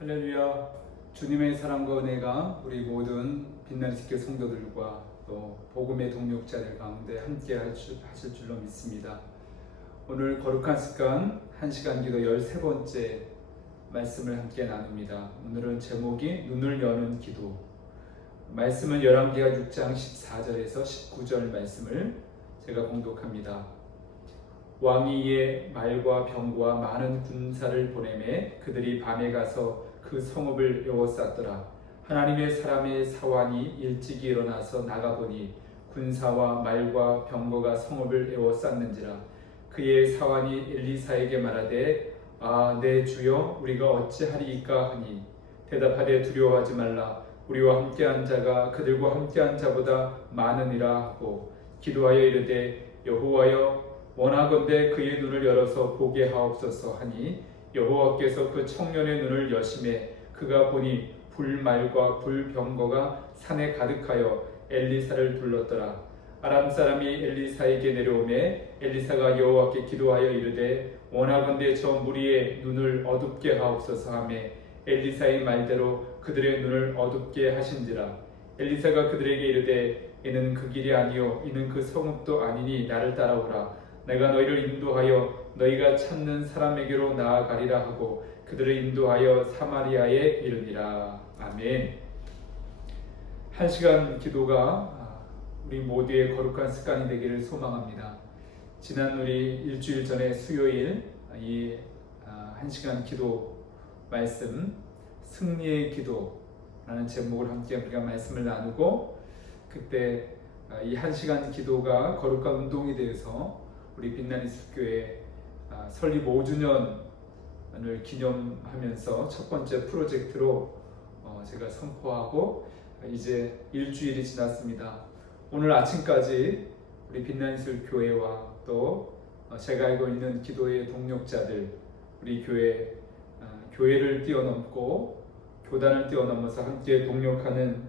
할렐루야. 주님의 사랑과 은혜가 우리 모든 빛나는 집교 성도들과 또 복음의 동력자들 가운데 함께 하실 줄로 믿습니다. 오늘 거룩한 습관 1시간 기도 13번째 말씀을 함께 나눕니다. 오늘은 제목이 눈을 여는 기도. 말씀은 열왕기하 6장 14절에서 19절 말씀을 제가 봉독합니다. 왕이 이에 말과 병과 많은 군사를 보내매 그들이 밤에 가서 그 성읍을 에워쌌더라. 하나님의 사람의 사환이 일찍이 일어나서 나가보니 군사와 말과 병거가 성읍을 에워쌌는지라. 그의 사환이 엘리사에게 말하되 내 주여 우리가 어찌하리이까 하니 대답하되 두려워하지 말라. 우리와 함께한 자가 그들과 함께한 자보다 많으니라 하고 기도하여 이르되 여호와여 원하건대 그의 눈을 열어서 보게 하옵소서 하니 여호와께서 그 청년의 눈을 여심해 그가 보니 불말과 불병거가 산에 가득하여 엘리사를 불렀더라. 아람 사람이 엘리사에게 내려오매 엘리사가 여호와께 기도하여 이르되 원하건대 저 무리의 눈을 어둡게 하옵소서 하매 엘리사의 말대로 그들의 눈을 어둡게 하신지라. 엘리사가 그들에게 이르되 이는 그 길이 아니요 이는 그 성읍도 아니니 나를 따라오라. 내가 너희를 인도하여 너희가 찾는 사람에게로 나아가리라 하고 그들을 인도하여 사마리아에 이르니라. 아멘. 1시간 기도가 우리 모두의 거룩한 습관이 되기를 소망합니다. 지난 우리 일주일 전에 수요일 이 1시간 기도 말씀 승리의 기도라는 제목을 함께 우리가 말씀을 나누고 그때 이 1시간 기도가 거룩한 운동이 되어서 우리 빛나는 숲교회 설립 5주년을 기념하면서 첫 번째 프로젝트로 제가 선포하고 이제 일주일이 지났습니다. 오늘 아침까지 우리 빛나는 숲교회와 또 제가 알고 있는 기도의 동력자들 우리 교회를 뛰어넘고 교단을 뛰어넘어서 함께 동력하는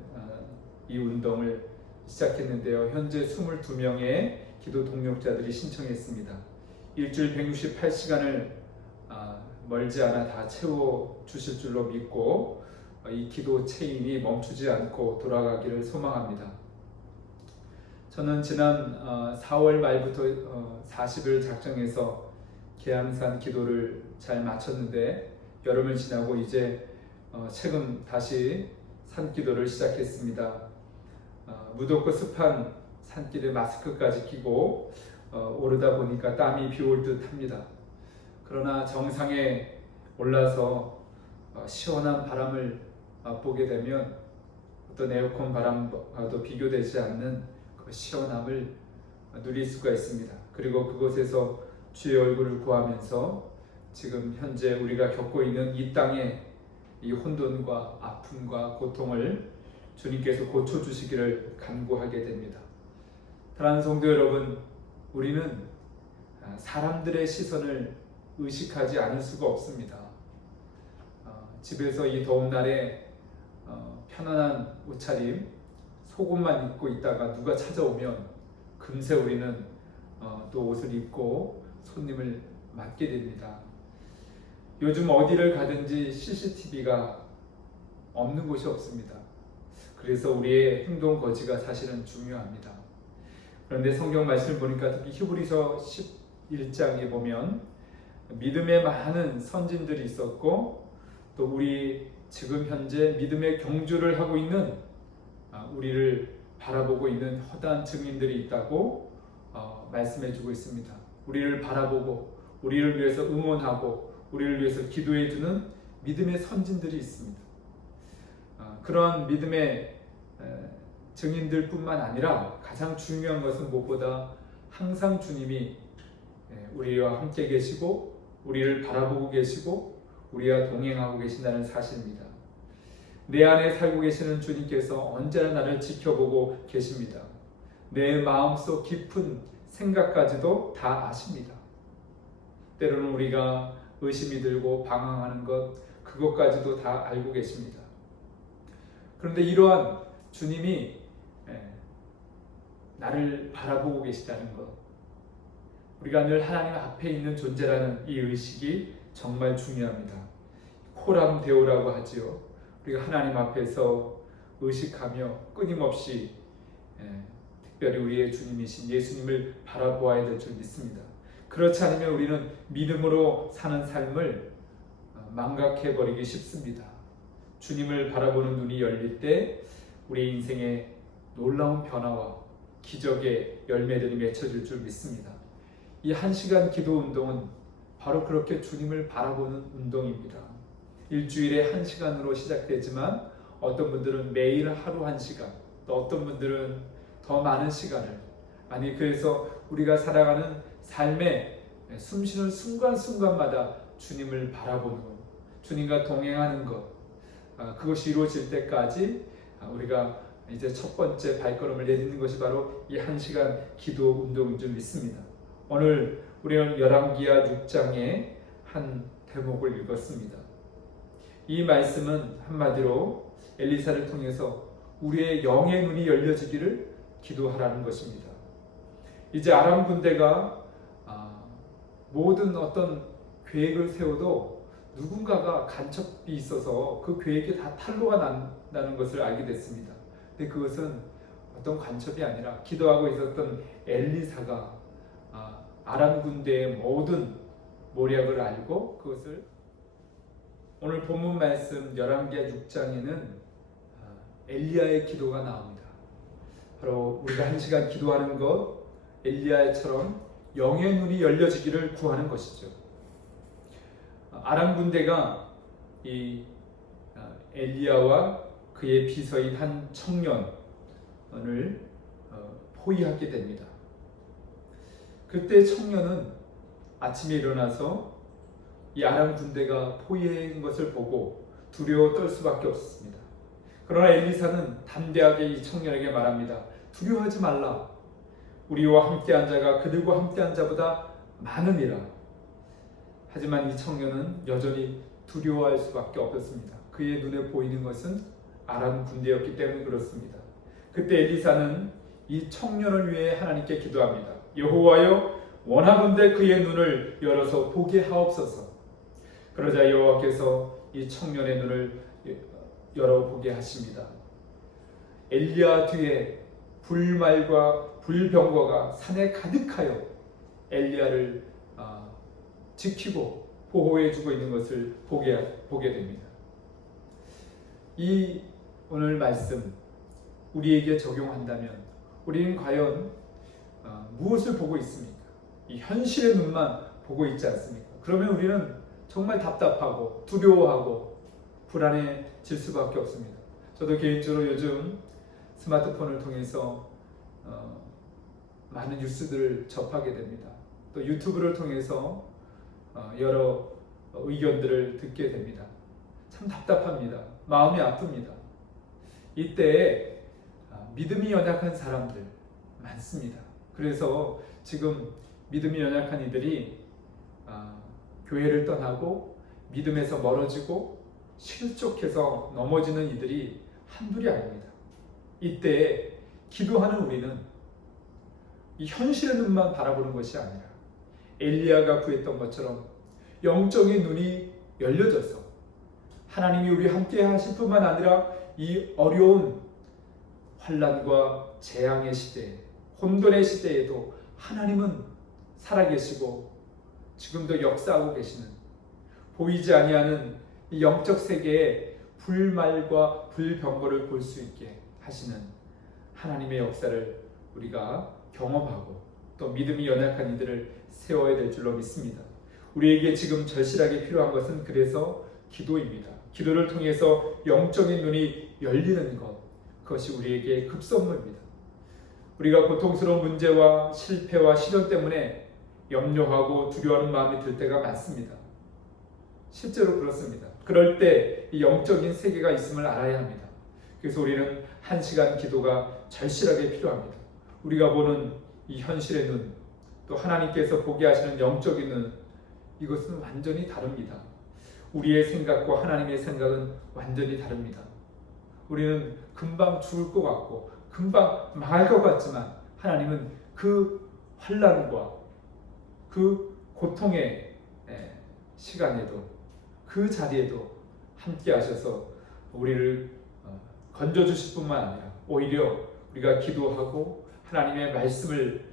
이 운동을 시작했는데요. 현재 22명의 기도 동력자들이 신청했습니다. 일주일 168시간을 멀지 않아 다 채워주실 줄로 믿고 이 기도 체인이 멈추지 않고 돌아가기를 소망합니다. 저는 지난 4월 말부터 40일 작정해서 계양산 기도를 잘 마쳤는데 여름을 지나고 이제 최근 다시 산기도를 시작했습니다. 무덥고 습한 산길에 마스크까지 끼고 오르다 보니까 땀이 비올 듯 합니다. 그러나 정상에 올라서 시원한 바람을 맛보게 되면 어떤 에어컨 바람과도 비교되지 않는 그 시원함을 누릴 수가 있습니다. 그리고 그곳에서 주의 얼굴을 구하면서 지금 현재 우리가 겪고 있는 이 땅의 이 혼돈과 아픔과 고통을 주님께서 고쳐주시기를 간구하게 됩니다. 사랑하는 성도 여러분, 우리는 사람들의 시선을 의식하지 않을 수가 없습니다. 집에서 이 더운 날에 편안한 옷차림, 속옷만 입고 있다가 누가 찾아오면 금세 우리는 또 옷을 입고 손님을 맞게 됩니다. 요즘 어디를 가든지 CCTV가 없는 곳이 없습니다. 그래서 우리의 행동 거지가 사실은 중요합니다. 그런데 성경 말씀을 보니까 특히 히브리서 11장에 보면 믿음의 많은 선진들이 있었고 또 우리 지금 현재 믿음의 경주를 하고 있는 우리를 바라보고 있는 허다한 증인들이 있다고 말씀해주고 있습니다. 우리를 바라보고 우리를 위해서 응원하고 우리를 위해서 기도해주는 믿음의 선진들이 있습니다. 그러한 믿음의 증인들뿐만 아니라 가장 중요한 것은 무엇보다 항상 주님이 우리와 함께 계시고 우리를 바라보고 계시고 우리와 동행하고 계신다는 사실입니다. 내 안에 살고 계시는 주님께서 언제나 나를 지켜보고 계십니다. 내 마음속 깊은 생각까지도 다 아십니다. 때로는 우리가 의심이 들고 방황하는 것 그것까지도 다 알고 계십니다. 그런데 이러한 주님이 나를 바라보고 계시다는 것, 우리가 늘 하나님 앞에 있는 존재라는 이 의식이 정말 중요합니다. 코람데오라고 하지요. 우리가 하나님 앞에서 의식하며 끊임없이 특별히 우리의 주님이신 예수님을 바라보아야 될 줄 믿습니다. 그렇지 않으면 우리는 믿음으로 사는 삶을 망각해버리기 쉽습니다. 주님을 바라보는 눈이 열릴 때 우리 인생에 놀라운 변화와 기적의 열매들이 맺혀질 줄 믿습니다. 이 1시간 기도 운동은 바로 그렇게 주님을 바라보는 운동입니다. 일주일에 1시간으로 시작되지만 어떤 분들은 매일 하루 1시간, 또 어떤 분들은 더 많은 시간을, 아니 그래서 우리가 살아가는 삶에 숨쉬는 순간순간마다 주님을 바라보는 것, 주님과 동행하는 것, 그것이 이루어질 때까지 우리가 이제 첫 번째 발걸음을 내딛는 것이 바로 이 1시간 기도 운동인 줄 믿습니다. 오늘 우리는 열왕기하 6장의 한 대목을 읽었습니다. 이 말씀은 한마디로 엘리사를 통해서 우리의 영의 눈이 열려지기를 기도하라는 것입니다. 이제 아람 군대가 모든 어떤 계획을 세워도 누군가가 간첩이 있어서 그 계획이 다 탄로가 난다는 것을 알게 됐습니다. 근데 그것은 어떤 간첩이 아니라 기도하고 있었던 엘리사가 아람 군대의 모든 모략을 알고 그것을, 오늘 본문 말씀 열왕기하 6장에는 엘리야의 기도가 나옵니다. 바로 우리가 1시간 기도하는 것, 엘리야처럼 영의 눈이 열려지기를 구하는 것이죠. 아람 군대가 이 엘리야와 그의 비서인 한 청년을 포위하게 됩니다. 그때 청년은 아침에 일어나서 이 아람 군대가 포위한 것을 보고 두려워 떨 수밖에 없었습니다. 그러나 엘리사는 담대하게 이 청년에게 말합니다. 두려워하지 말라. 우리와 함께한 자가 그들과 함께한 자보다 많으니라. 하지만 이 청년은 여전히 두려워할 수밖에 없었습니다. 그의 눈에 보이는 것은 아람 군대였기 때문에 그렇습니다. 그때 엘리사는 이 청년을 위해 하나님께 기도합니다. 여호와여, 원하건대 그의 눈을 열어서 보게 하옵소서. 그러자 여호와께서 이 청년의 눈을 열어보게 하십니다. 엘리야 뒤에 불말과 불병거가 산에 가득하여 엘리야를 지키고 보호해주고 있는 것을 보게 됩니다. 이 오늘 말씀 우리에게 적용한다면 우리는 과연 무엇을 보고 있습니까? 이 현실의 눈만 보고 있지 않습니까? 그러면 우리는 정말 답답하고 두려워하고 불안해질 수밖에 없습니다. 저도 개인적으로 요즘 스마트폰을 통해서 많은 뉴스들을 접하게 됩니다. 또 유튜브를 통해서 여러 의견들을 듣게 됩니다. 참 답답합니다. 마음이 아픕니다. 이때 믿음이 연약한 사람들 많습니다. 그래서 지금 믿음이 연약한 이들이 교회를 떠나고 믿음에서 멀어지고 실족해서 넘어지는 이들이 한둘이 아닙니다. 이때 기도하는 우리는 이 현실의 눈만 바라보는 것이 아니라 엘리야가 구했던 것처럼 영적인 눈이 열려져서 하나님이 우리 함께 하실 뿐만 아니라 이 어려운 환난과 재앙의 시대에, 혼돈의 시대에도 하나님은 살아계시고 지금도 역사하고 계시는, 보이지 아니하는 이 영적 세계에 불말과 불병거를 볼 수 있게 하시는 하나님의 역사를 우리가 경험하고 또 믿음이 연약한 이들을 세워야 될 줄로 믿습니다. 우리에게 지금 절실하게 필요한 것은 그래서 기도입니다. 기도를 통해서 영적인 눈이 열리는 것, 그것이 우리에게 급선무입니다. 우리가 고통스러운 문제와 실패와 시련 때문에 염려하고 두려워하는 마음이 들 때가 많습니다. 실제로 그렇습니다. 그럴 때 이 영적인 세계가 있음을 알아야 합니다. 그래서 우리는 1시간 기도가 절실하게 필요합니다. 우리가 보는 이 현실의 눈, 또 하나님께서 보게 하시는 영적인 눈, 이것은 완전히 다릅니다. 우리의 생각과 하나님의 생각은 완전히 다릅니다. 우리는 금방 죽을 것 같고 금방 망할 것 같지만 하나님은 그 환난과 그 고통의 시간에도 그 자리에도 함께 하셔서 우리를 건져주실 뿐만 아니라 오히려 우리가 기도하고 하나님의 말씀을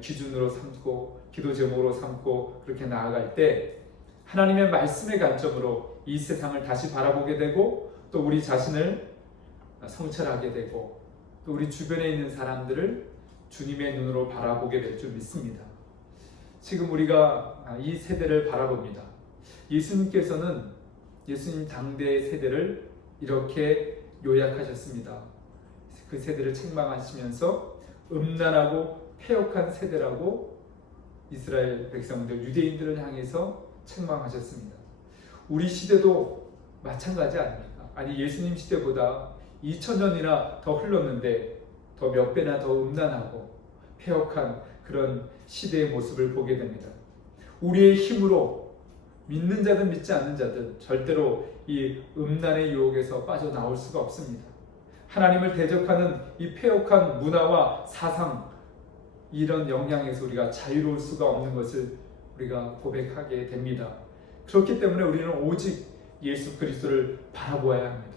기준으로 삼고 기도 제목으로 삼고 그렇게 나아갈 때 하나님의 말씀의 관점으로 이 세상을 다시 바라보게 되고 또 우리 자신을 성찰하게 되고 또 우리 주변에 있는 사람들을 주님의 눈으로 바라보게 될 줄 믿습니다. 지금 우리가 이 세대를 바라봅니다. 예수님께서는 예수님 당대의 세대를 이렇게 요약하셨습니다. 그 세대를 책망하시면서 음란하고 패역한 세대라고 이스라엘 백성들, 유대인들을 향해서 책망하셨습니다. 우리 시대도 마찬가지 아닙니까? 아니 예수님 시대보다 2000년이나 더 흘렀는데 더 몇 배나 더 음란하고 패역한 그런 시대의 모습을 보게 됩니다. 우리의 힘으로 믿는 자든 믿지 않는 자든 절대로 이 음란의 유혹에서 빠져나올 수가 없습니다. 하나님을 대적하는 이 패역한 문화와 사상, 이런 영향에서 우리가 자유로울 수가 없는 것을 우리가 고백하게 됩니다. 그렇기 때문에 우리는 오직 예수 그리스도를 바라보아야 합니다.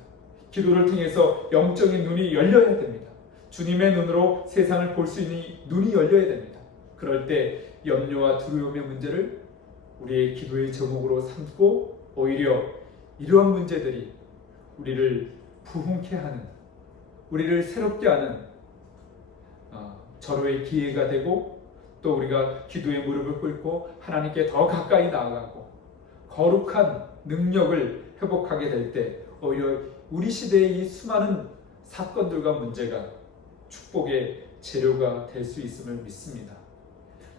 기도를 통해서 영적인 눈이 열려야 됩니다. 주님의 눈으로 세상을 볼 수 있는 눈이 열려야 됩니다. 그럴 때 염려와 두려움의 문제를 우리의 기도의 제목으로 삼고 오히려 이러한 문제들이 우리를 부흥케 하는, 우리를 새롭게 하는 절호의 기회가 되고 또 우리가 기도의 무릎을 꿇고 하나님께 더 가까이 나아가고 거룩한 능력을 회복하게 될 때 오히려 우리 시대의 이 수많은 사건들과 문제가 축복의 재료가 될 수 있음을 믿습니다.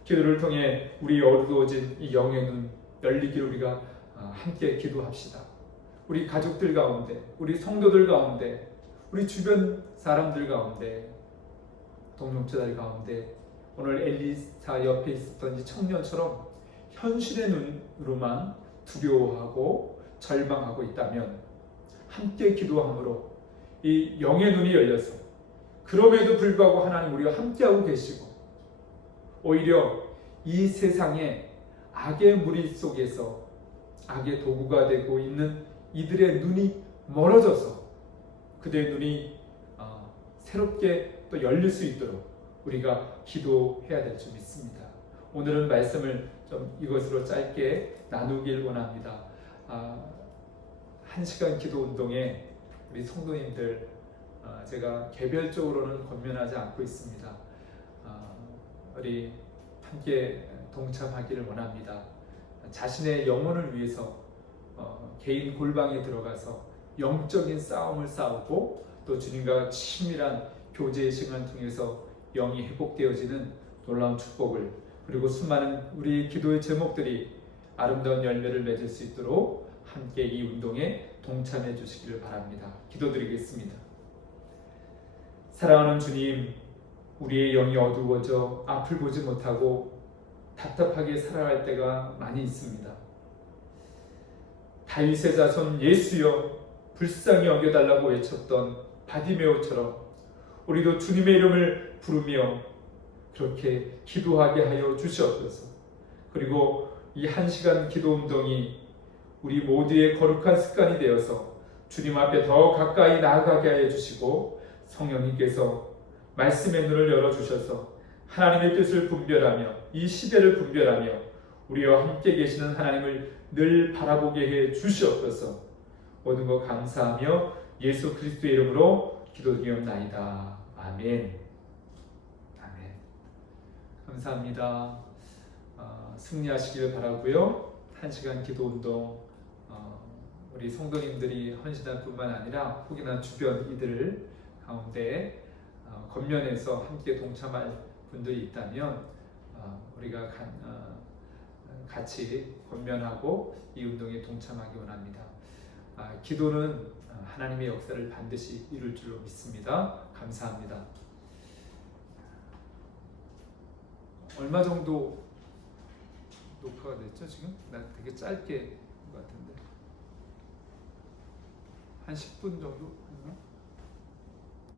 기도를 통해 우리 어두워진 이 영의 눈 열리기를 우리가 함께 기도합시다. 우리 가족들 가운데, 우리 성도들 가운데, 우리 주변 사람들 가운데, 동역자들 가운데 오늘 엘리사 옆에 있었던 이 청년처럼 현실의 눈으로만 두려워하고 절망하고 있다면 함께 기도함으로 이 영의 눈이 열려서 그럼에도 불구하고 하나님 우리와 함께하고 계시고 오히려 이 세상에 악의 무리 속에서 악의 도구가 되고 있는 이들의 눈이 멀어져서 그들의 눈이 새롭게 또 열릴 수 있도록 우리가 기도해야 될 줄 믿습니다. 오늘은 말씀을 좀 이것으로 짧게 나누길 원합니다. 1시간 기도 운동에 우리 성도님들 제가 개별적으로는 권면하지 않고 있습니다. 우리 함께 동참하기를 원합니다. 자신의 영혼을 위해서 개인 골방에 들어가서 영적인 싸움을 싸우고 또 주님과 친밀한 교제의 시간을 통해서 영이 회복되어지는 놀라운 축복을 그리고 수많은 우리 기도의 제목들이 아름다운 열매를 맺을 수 있도록 함께 이 운동에 동참해 주시기를 바랍니다. 기도드리겠습니다. 사랑하는 주님, 우리의 영이 어두워져 앞을 보지 못하고 답답하게 살아갈 때가 많이 있습니다. 다윗의 자손 예수여 불쌍히 여겨달라고 외쳤던 바디메오처럼 우리도 주님의 이름을 부르며 그렇게 기도하게 하여 주시옵소서. 그리고 이 1시간 기도 운동이 우리 모두의 거룩한 습관이 되어서 주님 앞에 더 가까이 나아가게 하여 주시고 성령님께서 말씀의 눈을 열어주셔서 하나님의 뜻을 분별하며 이 시대를 분별하며 우리와 함께 계시는 하나님을 늘 바라보게 해 주시옵소서. 모든 것 감사하며 예수 그리스도의 이름으로 기도드리옵나이다. 아멘. 아멘. 감사합니다. 승리하시길 바라고요. 1시간 기도 운동 우리 성도님들이 헌신할 뿐만 아니라 혹여나 주변 이들 가운데 겉면에서 함께 동참할 분들이 있다면 우리가 같이 권면하고 이 운동에 동참하기 원합니다. 기도는 하나님의 역사를 반드시 이룰 줄로 믿습니다. 감사합니다. 얼마 정도 녹화가 됐죠 지금? 나 되게 짧게 한 것 같은데 한 10분 정도 했나?